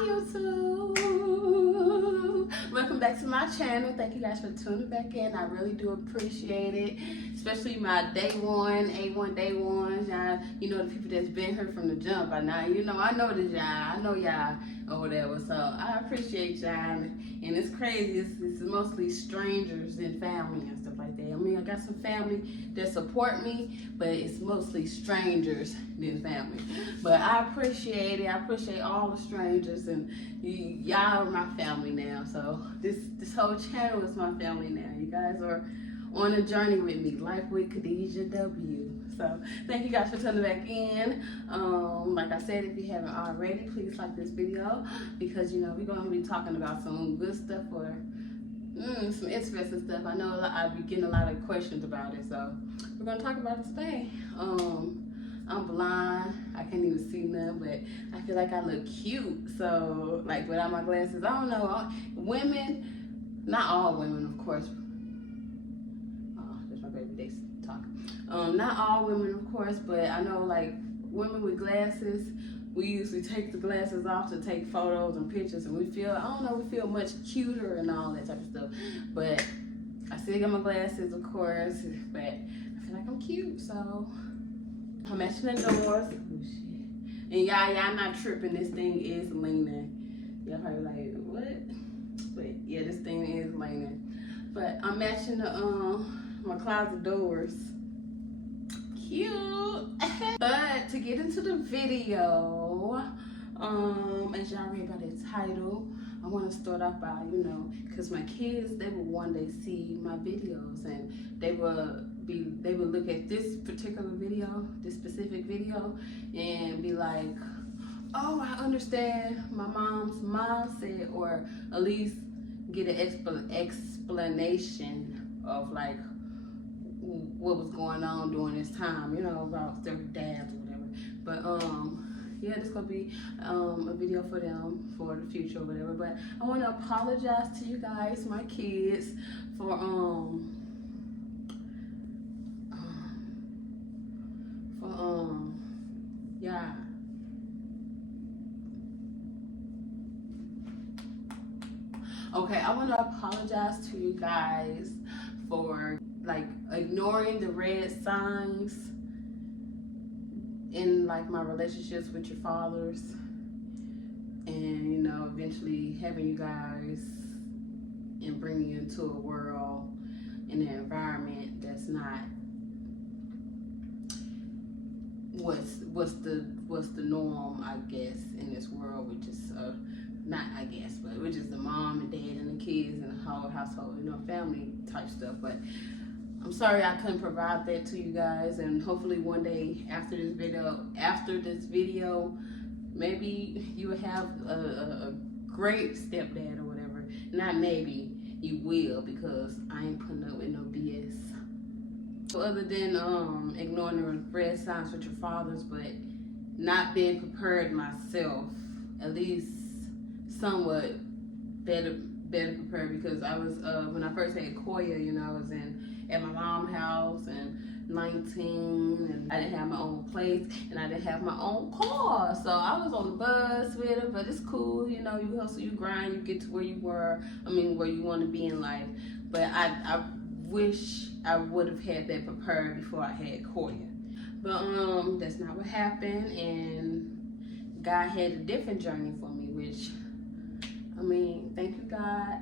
YouTube. Welcome back to my channel. Thank you guys for tuning back in. I really do appreciate it, especially my day one, A1 day ones. Y'all, you know, the people that's been here from the jump by now. You know, I know this y'all. I know y'all or whatever. So I appreciate y'all. And it's crazy. It's mostly strangers and family and stuff like that. I mean, I got some family that support me, but it's mostly strangers than family. But I appreciate it. I appreciate all the strangers, and y'all are my family now. So this whole channel is my family now. You guys are on a journey with me, Life with Khadijah W. So thank you guys for tuning back in. Like I said, if you haven't already, please like this video, because you know we're going to be talking about some good stuff or some interesting stuff. I know I'll be getting a lot of questions about it, so we're going to talk about it today. I'm blind, I can't even see nothing, but I feel like I look cute. So like without my glasses, I don't know, women, not all women of course. Oh, there's my baby, they talking. Not all women of course, but I know like women with glasses, we usually take the glasses off to take photos and pictures, and we feel, I don't know, we feel much cuter and all that type of stuff. But I still got my glasses of course, but I feel like I'm cute, so I'm matching the doors. Oh, shit. And y'all not tripping. This thing is leaning. Y'all probably like, what? But yeah, this thing is leaning. But I'm matching the my closet doors. Cute. But to get into the video, as y'all read by the title, I want to start off by, you know, because my kids, they would one day see my videos, and they would look at this particular video, this specific video, and be like, oh, I understand my mom's mindset, or at least get an explanation of like what was going on during this time, you know, about their dads or whatever. But yeah, this gonna be a video for them for the future or whatever. But I want to apologize to you guys, my kids, for yeah. Okay, I want to apologize to you guys for like ignoring the red signs in like my relationships with your fathers, and you know, eventually having you guys and bringing you into a world in an environment that's not what's the norm, I guess, in this world, which is not I guess, but which is the mom and dad and the kids and the whole household, you know, family type stuff. But I'm sorry I couldn't provide that to you guys, and hopefully one day after this video, maybe you will have a great stepdad or whatever. Not maybe, you will, because I ain't putting up with no BS. So other than ignoring the red signs with your fathers, but not being prepared myself, at least somewhat better prepared, because I was when I first had Koya, you know, I was at my mom's house and 19, and I didn't have my own place, and I didn't have my own car, so I was on the bus with her. But it's cool, you know, you hustle, you grind, you get to where you were, where you want to be in life. But I wish I would have had that prepared before I had Koya. But that's not what happened, and God had a different journey for me, which, I mean, thank you, God.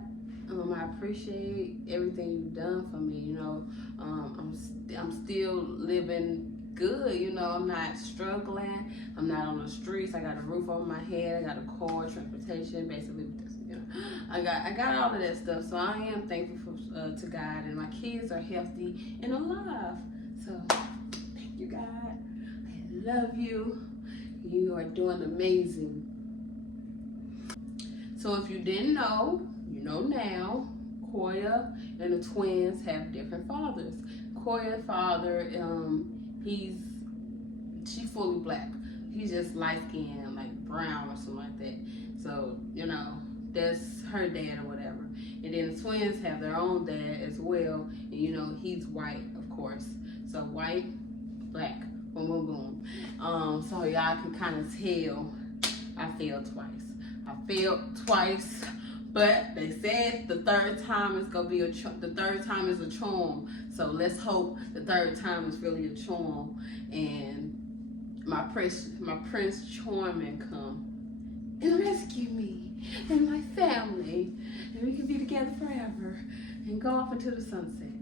I appreciate everything you've done for me. You know, I'm still living good. You know, I'm not struggling. I'm not on the streets. I got a roof over my head. I got a car, transportation, basically. You know, I got all of that stuff. So I am thankful to God, and my kids are healthy and alive. So thank you, God. I love you. You are doing amazing. So if you didn't know, you know now, Koya and the twins have different fathers. Koya's father, she's fully black. He's just light skinned, like brown or something like that. So, you know, that's her dad or whatever. And then the twins have their own dad as well. And you know, he's white, of course. So white, black, boom, boom, boom. So y'all can kind of tell I failed twice. I failed twice, but they said the third time is gonna be the third time is a charm. So let's hope the third time is really a charm, and my Prince Charming come and rescue me and my family, and we can be together forever and go off into the sunset.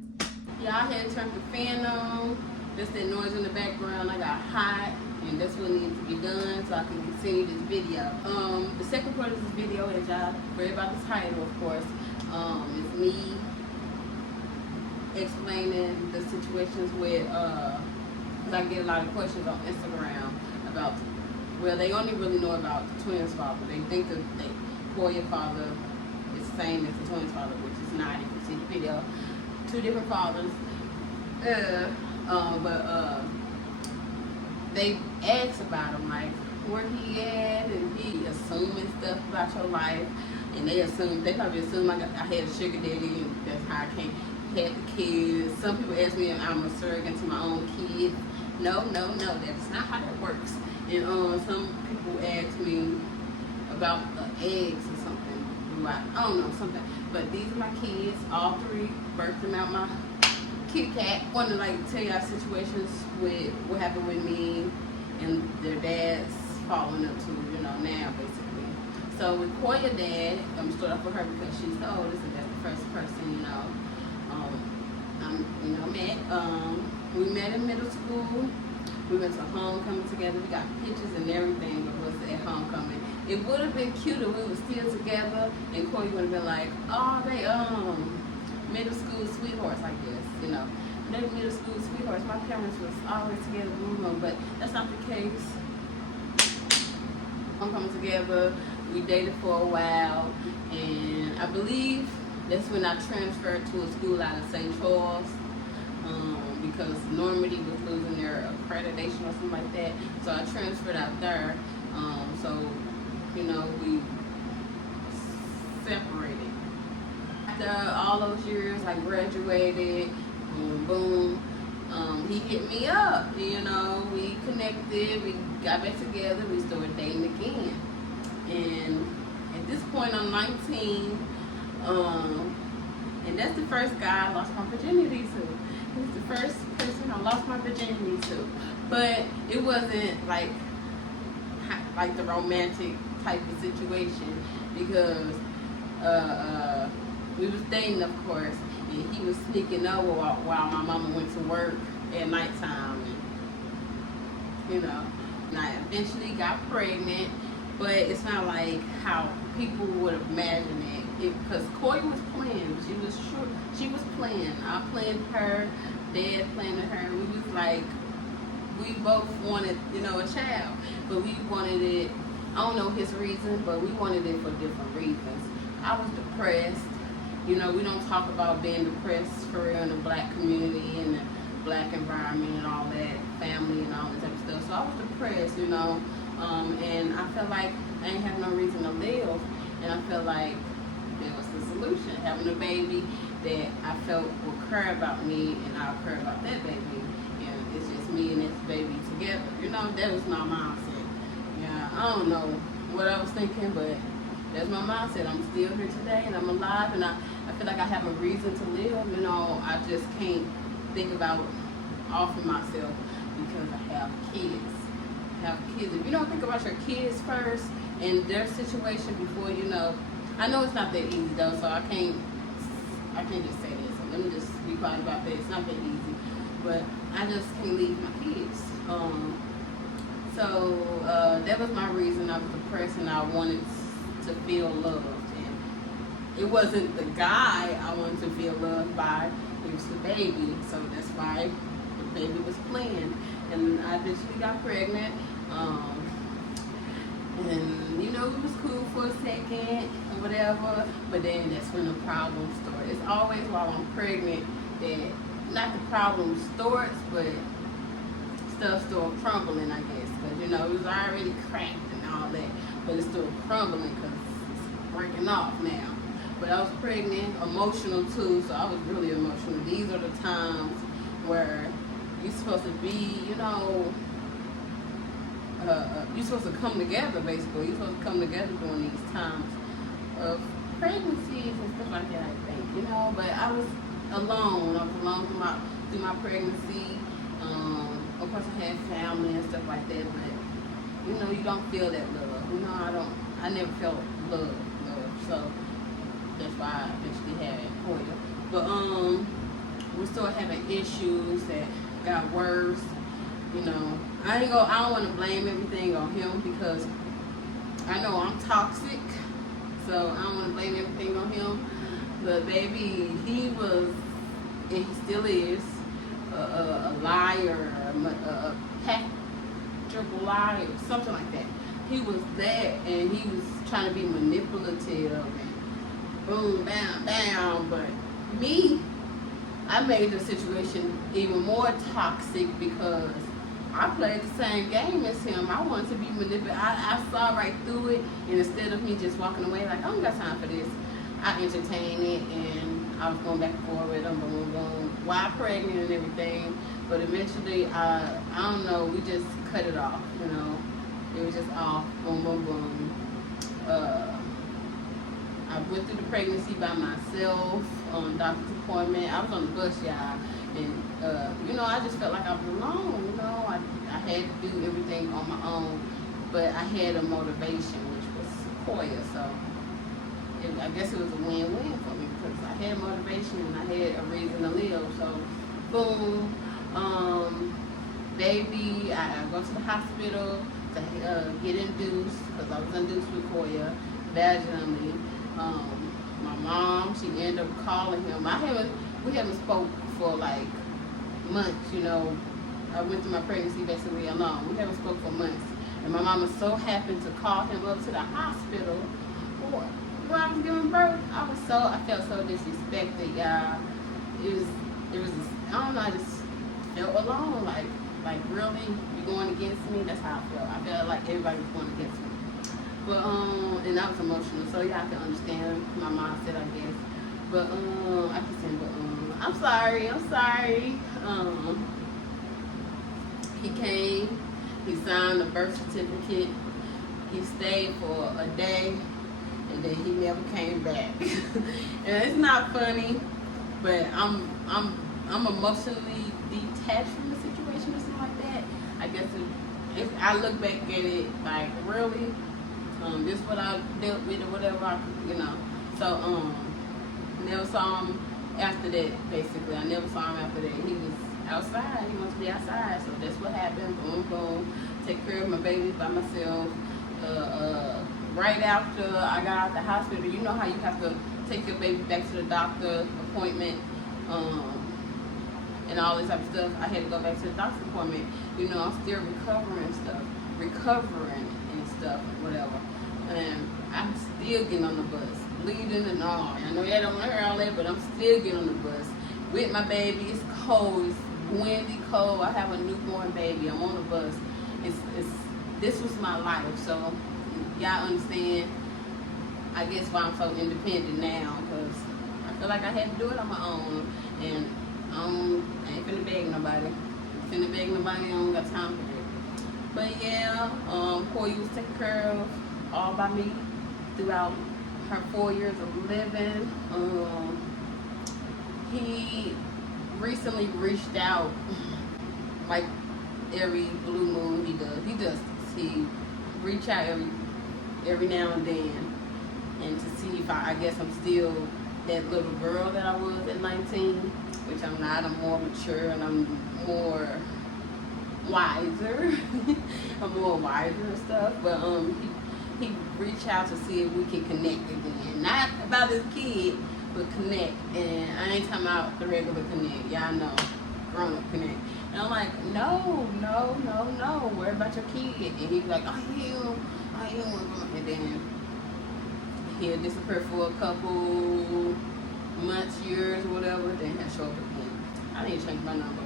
Yeah, I had turned the fan on. That's that noise in the background. I got hot, and that's what needs to be done so I can continue this video. The second part of this video, as y'all read about the title, of course, is me explaining the situations with, because I get a lot of questions on Instagram about, well, they only really know about the twins' father. They think that Koya's father is the same as the twins' father, which is not. You can see the video. Two different fathers. They asked about him, like, where he at, and he assuming stuff about your life, and they probably assume like I had a sugar daddy, and that's how I had the kids. Some people ask me if I'm a surrogate to my own kid. No, that's not how that works. And some people ask me about the eggs or something. I don't know, something. But these are my kids, all three. Birthed them out my kitty cat. I want to tell y'all situations with what happened with me and their dads following up to, now basically. So with Koya's dad, I'm gonna start off with her because she's the oldest and that's the first person, we met in middle school. We went to homecoming together. We got pictures and everything of us at homecoming. It would have been cute if we were still together and Koya would have been like, oh, they middle school sweethearts, I guess, They were middle school sweethearts. My parents was always together, but that's not the case. Homecoming together. We dated for a while, and I believe that's when I transferred to a school out of St. Charles. Because Normandy was losing their accreditation or something like that. So I transferred out there. We separated. After all those years, I graduated, boom. He hit me up, we connected, we got back together, we started dating again. And at this point, I'm 19, and that's the first guy I lost my virginity to. He's the first person I lost my virginity to. But it wasn't like the romantic type of situation, because we was dating, of course, and he was sneaking over while my mama went to work at nighttime, and I eventually got pregnant. But it's not like how people would imagine it. Because Koya was playing. She was playing. I planned her. Dad planned her. We was like, we both wanted, a child. But we wanted it, I don't know his reason, but we wanted it for different reasons. I was depressed. We don't talk about being depressed for real in the black community and the black environment and all that, family and all that type of stuff. So I was depressed, and I felt like I didn't have no reason to live, and I felt like that was the solution, having a baby that I felt would care about me and I'll care about that baby, and it's just me and this baby together. That was my mindset. Yeah, I don't know what I was thinking, but that's my mindset. I'm still here today and I'm alive, and I feel like I have a reason to live. I just can't think about offering myself because I have kids. If you don't think about your kids first and their situation before I know it's not that easy though, so I can't just say this. So let me just be quiet about that. It's not that easy, but I just can't leave my kids. That was my reason. I was depressed and I wanted to feel loved, and it wasn't the guy I wanted to feel loved by. It was the baby. So that's why the baby was planned, and I eventually got pregnant. And it was cool for a second or whatever, but then that's when the problem started. It's always while I'm pregnant that not the problem starts, but stuff started crumbling, I guess, because it was already cracked and all that, but it's still crumbling because it's breaking off now. But I was pregnant, emotional too, so I was really emotional. These are the times where you're supposed to be, you're supposed to come together, basically. You're supposed to come together during these times of pregnancies and stuff like that, I think, you know. But I was alone. I was alone through my pregnancy. Of course, I had family and stuff like that, but, you know, you don't feel that love. You know, I never felt love. So that's why I eventually had Koya. But, we're still having issues that got worse. You know, I don't want to blame everything on him because I know I'm toxic, so I don't want to blame everything on him. But baby, he was, and he still is, a liar, a packable liar, something like that. He was that, and he was trying to be manipulative, and boom, bam, bam. But me, I made the situation even more toxic because I played the same game as him. I wanted to be manipulated. I saw right through it, and instead of me just walking away like, I don't got time for this, I entertained it, and I was going back and forth with him, boom, boom, boom, while pregnant and everything. But eventually, I don't know, we just cut it off, you know. It was just off, boom, boom, boom. I went through the pregnancy by myself, doctor's appointment. I was on the bus, y'all. And, you know, I just felt like I was alone, you know. I had to do everything on my own. But I had a motivation, which was Koya. So I guess it was a win-win for me because I had motivation and I had a reason to live. So, boom. Baby, I go to the hospital to get induced because I was induced with Koya vaginally. My mom, she ended up calling him. We haven't spoke for like months, you know. I went through my pregnancy basically alone. We haven't spoke for months. And my mama so happened to call him up to the hospital when I was giving birth. I felt so disrespected, y'all. It was I don't know, I just felt alone, like really, you going against me? That's how I felt. I felt like everybody was going against me. But and I was emotional, so y'all can understand my mindset, I guess. But I can say, but I'm sorry. He came, he signed the birth certificate, he stayed for a day, and then he never came back. And it's not funny, but I'm emotionally detached from the situation or something like that. I guess I look back at it like, really? This what I dealt with or whatever, you know. So, never saw him after that, basically. I never saw him after that. He was outside. He wanted to be outside. So that's what happened. Boom, boom. Take care of my babies by myself. Right after I got out the hospital, you know how you have to take your baby back to the doctor appointment, and all this type of stuff. I had to go back to the doctor's appointment. You know, I'm still recovering and stuff, whatever. And I'm still getting on the bus, bleeding and all. I know y'all don't want to hear all that, but I'm still getting on the bus with my baby. It's cold, it's windy, cold. I have a newborn baby. I'm on the bus. This was my life, so y'all understand, I guess, why I'm so independent now, because I feel like I had to do it on my own, and I ain't finna beg nobody. I don't got time for that. But yeah, Koya was taken care of all by me throughout her 4 years of living. He recently reached out, like every blue moon he does this. He reach out every now and then, and to see if I guess I'm still that little girl that I was at 19, which I'm not. I'm more mature and I'm more wiser. I'm more wiser and stuff. But he reached out to see if we can connect again. Not about this kid, but connect. And I ain't talking about the regular connect. Y'all know, grown up connect. And I'm like, no. Worry about your kid. And he's like, I am. And then he'll disappear for a couple months, years, or whatever. Then he'll show up again. I need to change my number.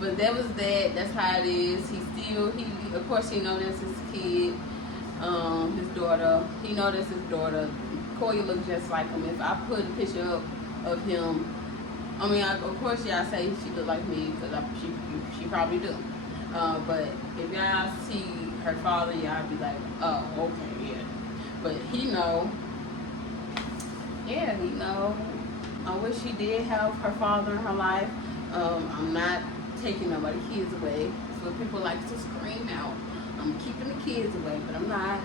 But that was that. That's how it is. He of course he knows that's his kid, his daughter. He knows that's his daughter. Koya looks just like him. If I put a picture up of him I mean, of course, y'all say she look like me because she probably do. But if y'all see her father, y'all be like, oh, okay, yeah. But he know. Yeah, he know. I wish she did have her father in her life. I'm not taking nobody's kids away. That's what people like to scream out. I'm keeping the kids away, but I'm not.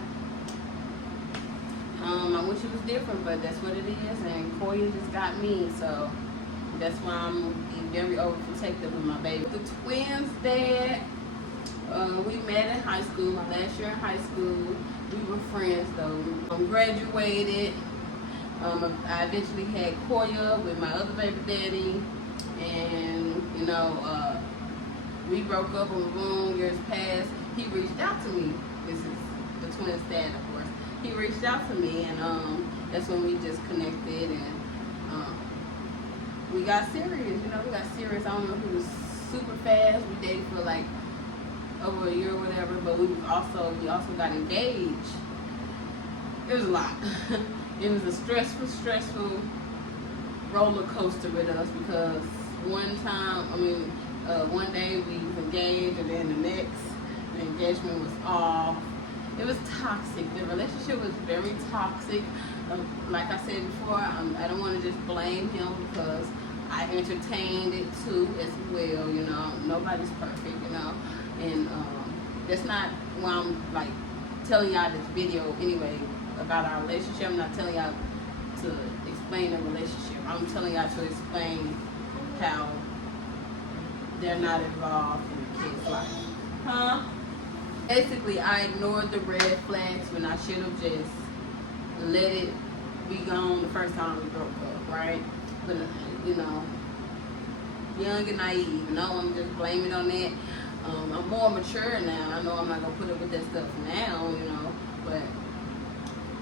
I wish it was different, but that's what it is. And Koya just got me, so that's why I'm very overprotective of my baby. The twins' dad, we met in high school. My last year in high school, we were friends though. Graduated. I eventually had Koya with my other baby daddy, and we broke up on the boom, years passed. He reached out to me. This is the twins' dad, of course. He reached out to me, and that's when we just connected, and we got serious. We got serious. I don't know if it was super fast. We dated for like over a year or whatever, but we also got engaged. It was a lot. It was a stressful roller coaster with us because one day we was engaged, and then the next, the engagement was off. It was toxic. The relationship was very toxic. Like I said before, I don't want to just blame him because I entertained it too as well. Nobody's perfect, and that's not why I'm like telling y'all this video anyway about our relationship. I'm not telling y'all to explain the relationship. I'm telling y'all to explain how they're not involved in the kid's life. Basically, I ignored the red flags when I should have just let it be gone the first time we broke up, right? But, young and naive. I'm just blaming on that. I'm more mature now. I know I'm not going to put up with that stuff now, but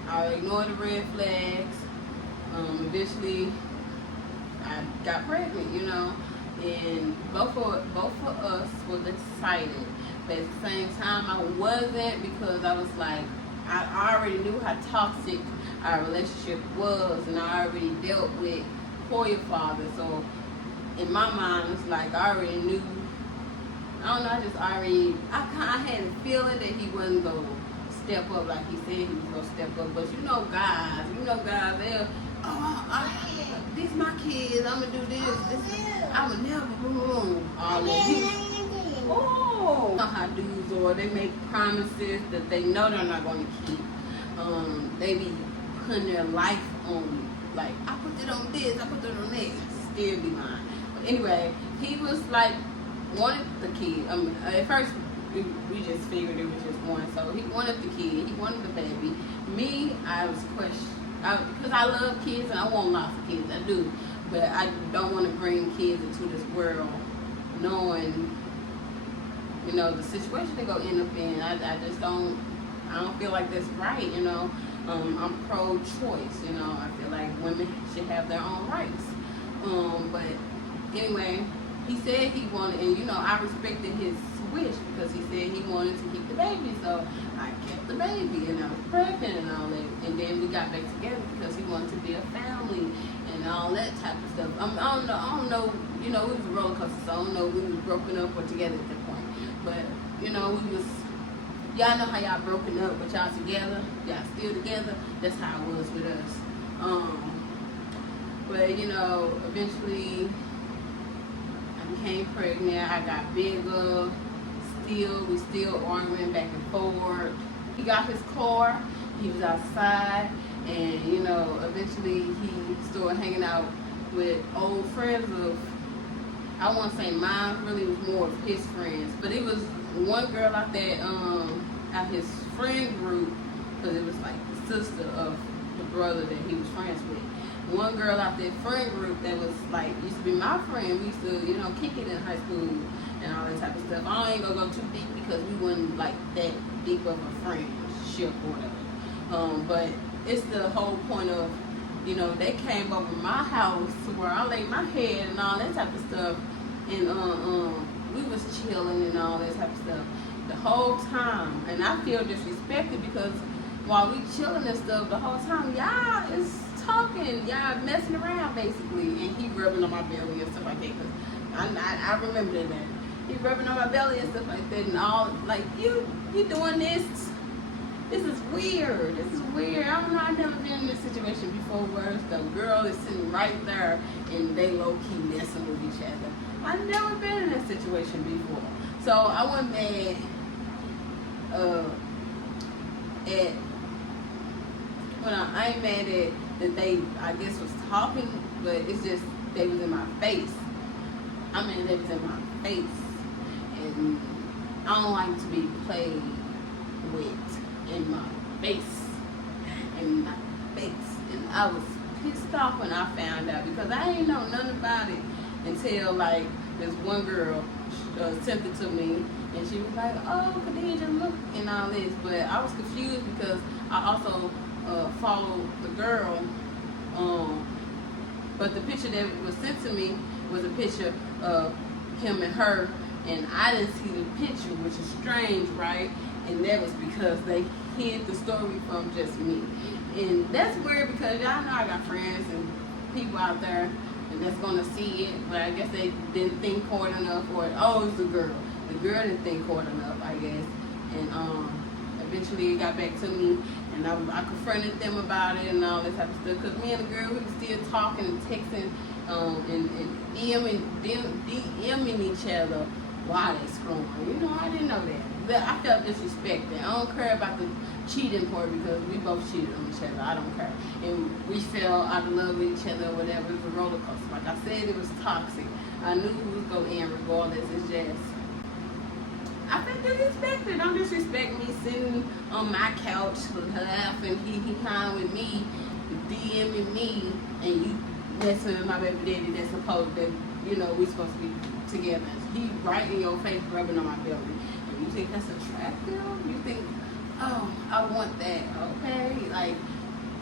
I ignored the red flags. Eventually, I got pregnant, and both of us was excited. But at the same time, I wasn't, because I was like, I already knew how toxic our relationship was, and I already dealt with Koya's father. So in my mind, it's like I already knew. I don't know. I had a feeling that he wasn't gonna step up like he said he was gonna step up. But guys, they'll, these my kids. I'm gonna do this. I would never all that. You know how dudes are. They make promises that they know they're not going to keep. They be putting their life on you. Like, I put it on this, I put it on that. Still be mine. But anyway, he was like, wanted the kid. At first, we just figured it was just one. So he wanted the kid. He wanted the baby. Me, I was questioning. Because I love kids and I want lots of kids. I do. But I don't want to bring kids into this world knowing the situation they're gonna end up in. I don't feel like that's right, I'm pro-choice, I feel like women should have their own rights. But anyway, he said he wanted, and I respected his wish because he said he wanted to keep the baby, so I kept the baby, and I was pregnant and all that. And then we got back together because he wanted to be a family and all that type of stuff. I don't know, it was a roller coaster, so I don't know if we was broken up or together at that point. But, we was, y'all know how y'all broken up, but y'all together, y'all still together. That's how it was with us. But, eventually I became pregnant. I got bigger. We still arguing back and forth. He got his car. He was outside. And, eventually he started hanging out with old friends of, I won't say mine, really was more of his friends. But it was one girl out there, out his friend group, because it was like the sister of the brother that he was friends with. One girl out there friend group that was like, used to be my friend. We used to, kick it in high school and all that type of stuff. I ain't gonna go too deep because we wasn't like that deep of a friendship or whatever. But it's the whole point of, they came over my house where I laid my head and all that type of stuff, and we was chilling and all that type of stuff the whole time, and I feel disrespected because while we chilling and stuff the whole time, y'all is talking, y'all messing around basically, and he rubbing on my belly and stuff like that. Cause I remember that. He rubbing on my belly and stuff like that, and all like you doing this. This is weird. This is weird. I don't know. I've never been in this situation before where the girl is sitting right there and they low key messing with each other. I've never been in that situation before. So I wasn't mad at. Well, I ain't mad at that they, I guess, was talking, but it's just they was in my face. I mean, they was in my face, and I don't like to be played with in my face, and I was pissed off when I found out, because I ain't know nothing about it until like this one girl sent it to me, and she was like, "Oh, Khadija, look," and all this. But I was confused because I also followed the girl, but the picture that was sent to me was a picture of him and her, and I didn't see the picture, which is strange, right? And that was because they hid the story from just me. And that's weird, because y'all know I got friends and people out there and that's gonna see it, but I guess they didn't think hard enough, or oh, it's the girl. The girl didn't think hard enough, I guess. And eventually it got back to me, and I confronted them about it and all this type of stuff, because me and the girl, we were still talking and texting and DMing each other while they screwing. You know, I didn't know that. But I felt disrespected. I don't care about the cheating part, because we both cheated on each other. I don't care. And we fell out of love with each other or whatever. It was a roller coaster. Like I said, it was toxic. I knew who was going to end regardless. It's just, I felt disrespected. Don't disrespect me sitting on my couch laughing, he-he-hawing with me, DMing me, and you messing with my baby daddy that's supposed to, you know, we supposed to be together. He right in your face, rubbing on my belly. And you think that's attractive? You think, oh, I want that, okay? Like,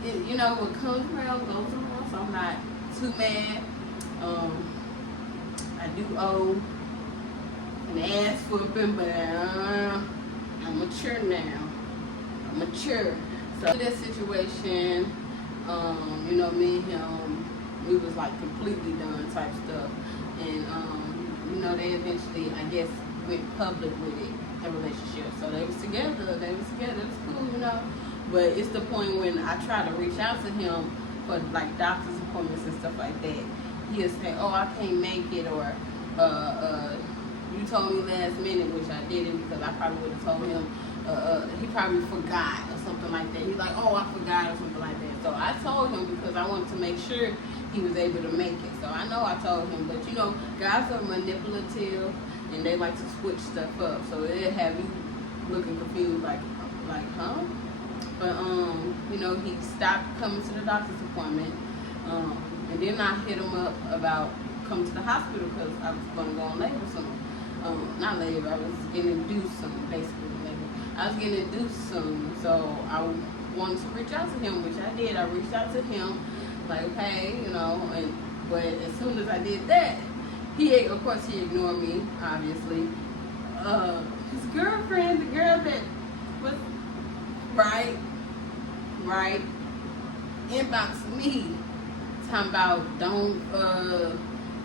it, you know, what comes around goes around, so I'm not too mad. I do owe an ass whooping, but I'm mature now. I'm mature. So in that situation, you know, me and him, we was like completely done type stuff. And you know, they eventually, I guess, went public with it, a relationship. So they was together, it was cool, you know. But it's the point when I try to reach out to him for like doctor's appointments and stuff like that, he'll say, "Oh, I can't make it," or you told me last minute, which I didn't, because I probably would have told him, he probably forgot or something like that. He's like, "Oh, I forgot," or something like that. So I told him because I wanted to make sure he was able to make it. So I know I told him, but you know, guys are manipulative and they like to switch stuff up. So it'll have you looking confused, like, huh? But you know, he stopped coming to the doctor's appointment. And then I hit him up about coming to the hospital because I was going to go on labor soon. Not labor, I was getting induced soon, basically labor. I was getting induced soon, so I wanted to reach out to him, which I did. I reached out to him, like, hey, you know, but as soon as I did that, of course he ignored me, obviously. His girlfriend, the girl that was right, inboxed me, talking about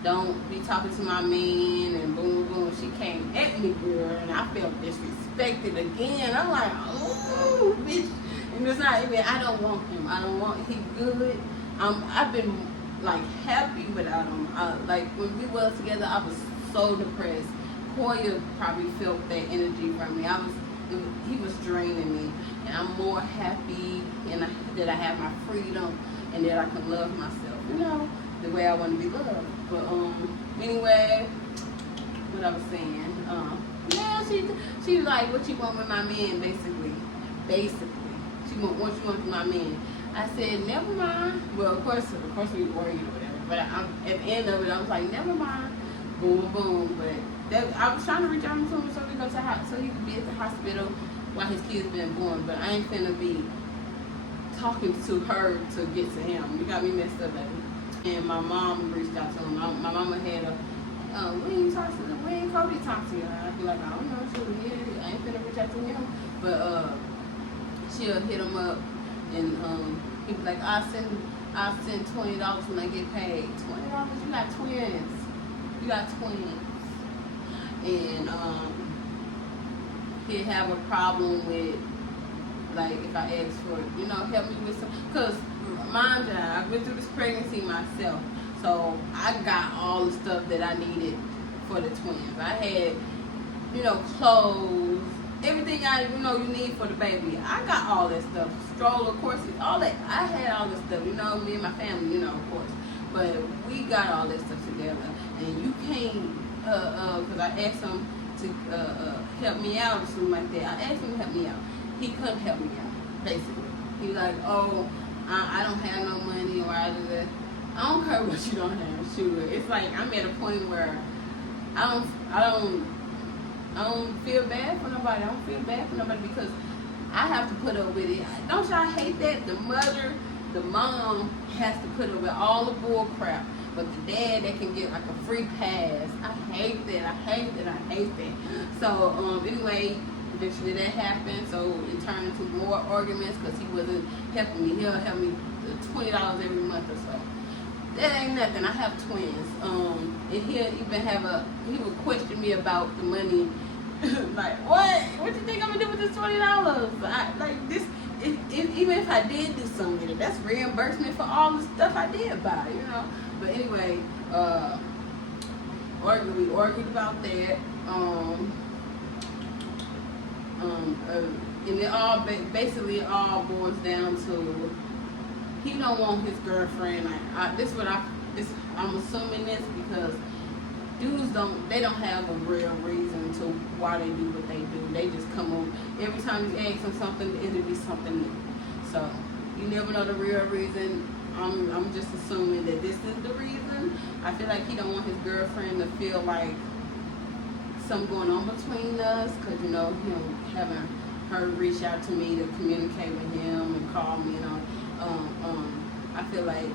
don't be talking to my man, and boom, boom. She came at me, girl, and I felt disrespected again. I'm like, oh, bitch. And it's not even, I don't want him. He good. I've been, like, happy without him. Like, when we was together, I was so depressed. Koya probably felt that energy from me. He was draining me. And I'm more happy that I have my freedom and that I can love myself, you know, the way I want to be loved. But anyway, what I was saying, yeah, she was like, "What you want with my man?" Basically, she want what you want with my man. I said, "Never mind." Well, of course we were worried or whatever. But at the end of it, I was like, "Never mind." Boom, boom. But I was trying to reach out to him so we go so he could be at the hospital while his kids been born. But I ain't finna be talking to her to get to him. You got me messed up, baby. And my mom reached out to him. My mama had when you talk to him, when Cody talk to you, I'd be like, I don't know, I ain't finna reach out to him. But she'll hit him up, and he'd be like, I'll send I'll send $20 when I get paid. $20, you got twins. You got twins. And he'll have a problem with, like, if I ask for, you know, help me with some, because mind you, I've been through this pregnancy myself, so I got all the stuff that I needed for the twins. I had, you know, clothes, everything you need for the baby. I got all that stuff, stroller, corsets, all that. I had all this stuff, you know, me and my family, you know, of course. But we got all that stuff together, and you can't, because I asked him to help me out or something like that. I asked him to help me out. He couldn't help me out, basically. He was like, oh, I don't have no money, or I don't care what you don't have. Shoot, it's like I'm at a point where I don't feel bad for nobody. I don't feel bad for nobody because I have to put up with it. Don't y'all hate that? The mom has to put up with all the bull crap, but the dad, they can get like a free pass. I hate that. So anyway, eventually that happened. So it turned into more arguments because he wasn't helping me. He'll help me $20 every month or so. That ain't nothing. I have twins. And he'll even he would question me about the money. Like, what you think I'm gonna do with this $20? Even if I did do something with it, that's reimbursement for all the stuff I did buy, you know. But anyway, we argued about that. And it all basically all boils down to he don't want his girlfriend. I'm assuming this because dudes don't have a real reason to why they do what they do. They just come on every time you ask them something, it'll be something new. So you never know the real reason. I'm just assuming that this is the reason. I feel like he don't want his girlfriend to feel like something going on between us, because you know him having her reach out to me to communicate with him and call me and all. I feel like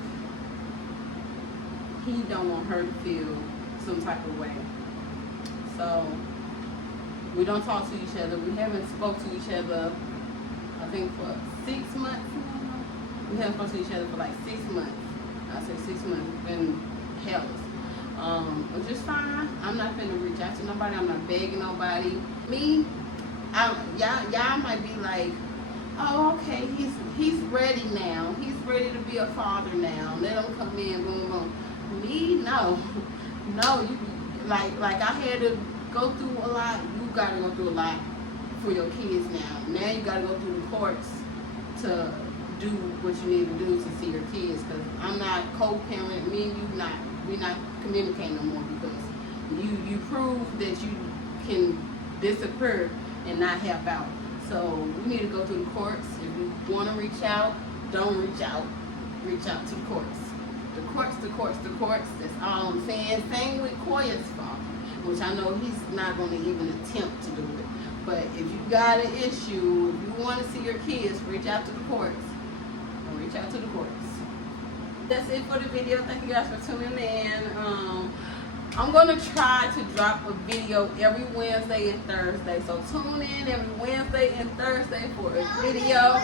he don't want her to feel some type of way. So we don't talk to each other. We haven't spoke to each other, I think, for 6 months. We haven't spoken to each other for like 6 months. I say 6 months. It's been hellish. Which is fine. I'm not finna reach out to nobody. I'm not begging nobody. Me, y'all might be like, oh, okay, he's ready now. He's ready to be a father now. Let him come in, boom, boom. Me, no. No, you like I had to go through a lot. You gotta go through a lot for your kids now. Now you gotta go through the courts to do what you need to do to see your kids. Because I'm not co-parent. Me and you we're not communicating no more because you prove that you can disappear and not help out. So we need to go through the courts. If you want to reach out, don't reach out. Reach out to the courts. The courts. That's all I'm saying. Same with Koya's father, which I know he's not going to even attempt to do it. But if you got an issue, if you want to see your kids, reach out to the courts. Reach out to the courts. That's it for the video. Thank you guys for tuning in. I'm going to try to drop a video every Wednesday and Thursday. So tune in every Wednesday and Thursday for a video.